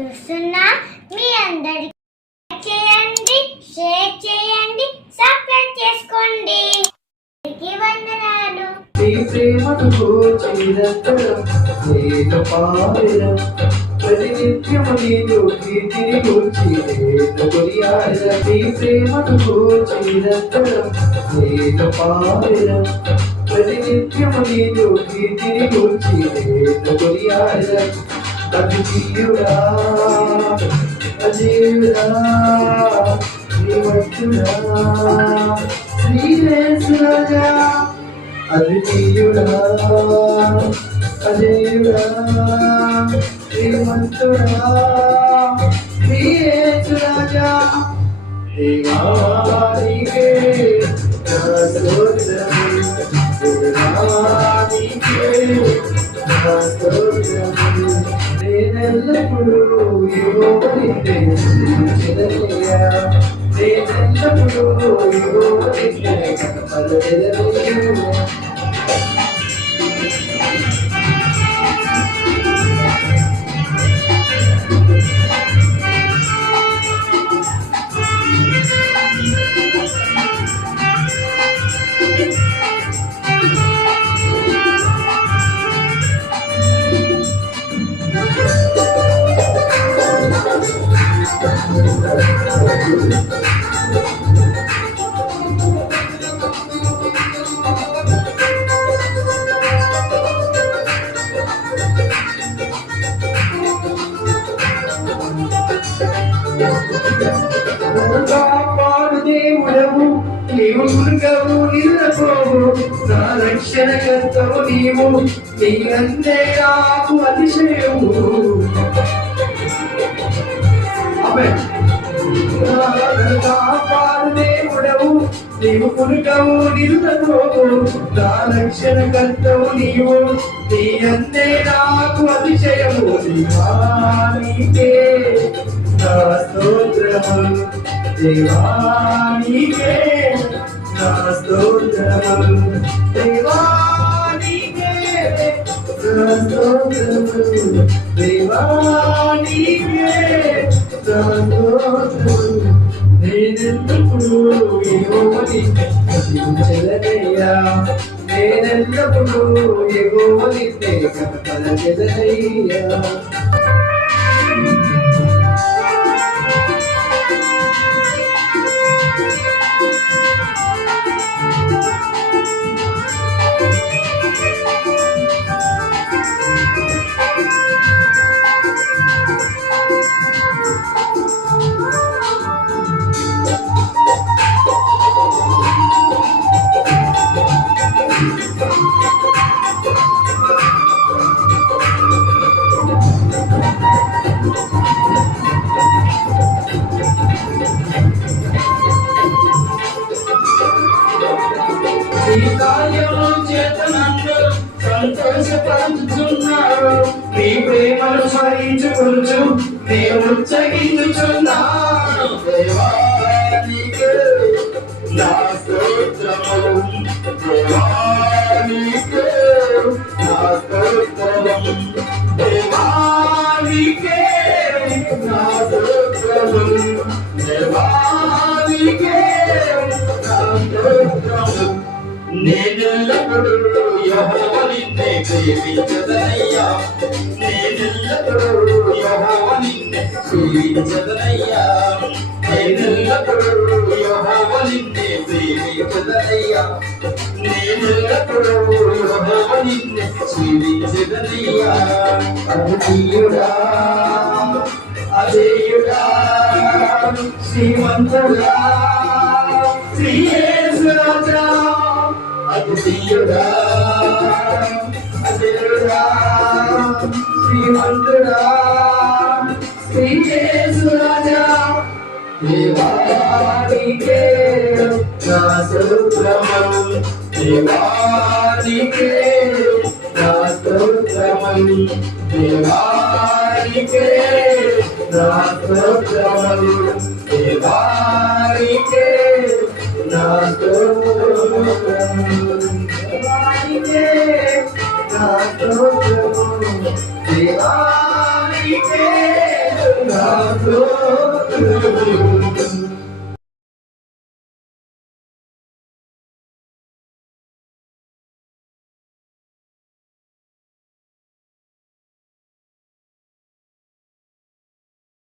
చూస్తున్న మీ అందరికి చేయండి షేర్ చేయండి సబ్స్క్రైబ్ చేసుకోండి. వందనాలు. నీ ప్రేమకు చిరంతరం నేను నీదు కీర్తిని కూర్చి నేను కొనియాడెద నీ ప్రేమకు చిరంతరం నేను పాడెదం ప్రతినిత్యము నీదు కీర్తిని కూర్చి నేను అద్వితీయుడా అజీవుడా నీ వచ్చుడా శ్రీరేశ్వరజా శ్రీమంతుడా శ్రీయేసురాజా. దేవానికే నేనెల్లప్పుడూ యువనితే చెదరయ్యా నేనెల్లప్పుడూ దేవుడవు నీవు దుర్గవు నిద్రపోవు నా నీవు నాకు అతిశయము. కాపాడు దేవుడవు నీవు పురుగవు నిద్రపోవు నా రక్షణ కర్తవు నీవు నీ అందే నాకు అతిశయము దేవానికే నా స్తోత్రము దేవానికే నా స్తోత్రము దేవానికే నా స్తోత్రము దేవానికే నేనెల్లప్పుడు ఎగోవని ప్రతించదనయ్యా నేనెల్లప్పుడు ఎగోవని కనపడదనయ్యా సంతోషపరుచున్నారు నీ ప్రేమను స్మరించుకుంటూ నేను ముచ్చగించుచున్నా నిన్నే నేనెల్లప్పుడూ యెహోవ నిన్నే సేవించదనయ్యా నేనెల్లప్పుడూ యెహోవ నిన్నే సేవించదనయ్యా నేనెల్లప్పుడూ యెహోవ నిన్నే సేవించదనయ్యా అద్వితీయుడా అజేయుడా శ్రీమంతుడా శ్రీయేసురాజా అద్వితీయుడా అజేయుడా శ్రీమంతుడా శ్రీయేసురాజా దేవానికే నా స్తోత్రము దేవానికే నా స్తోత్రము దేవానికే నా స్తోత్రము దేవానికే నా స్తోత్రము దేవానికే నా స్తోత్రము దేవానికే నా స్తోత్రములు